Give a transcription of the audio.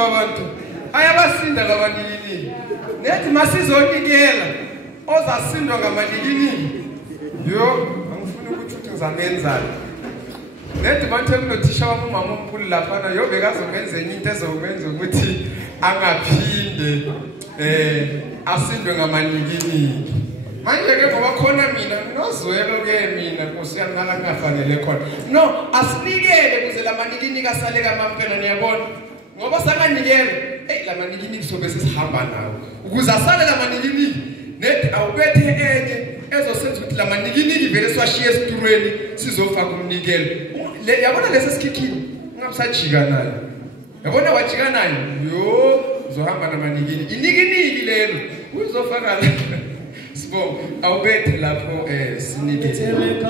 laba bantu ayabasinda labanikini nethi masizonikela ozasindwa ngamanikini yo angifuni ukuthi uzamenzani nethi manje kunothisha wami umama omkhulu lapha yo bekazomenza enye into ezomenza ukuthi angaphinde asindwe ngamanikini manje ke ngoba khona mina nozwelo ke mina Nkosi yami nala kungafanele khona no asinikele kuze lamanikini kasale kamampela niyabona ngoba sanganikela lamanikini kusobe sesihamba nawo ukuze asale lamanikini nethi awubethe enye ezosenza ukuthi lamanikini livele swashiye esiturweni sizofaka umnikelo yabona lesi sikhikhini ungabusajika nayo yabona wajika nayo yo uzohamba namanikini inikiniki lelo uzofaka la Sibonga awubethe lapho sinikele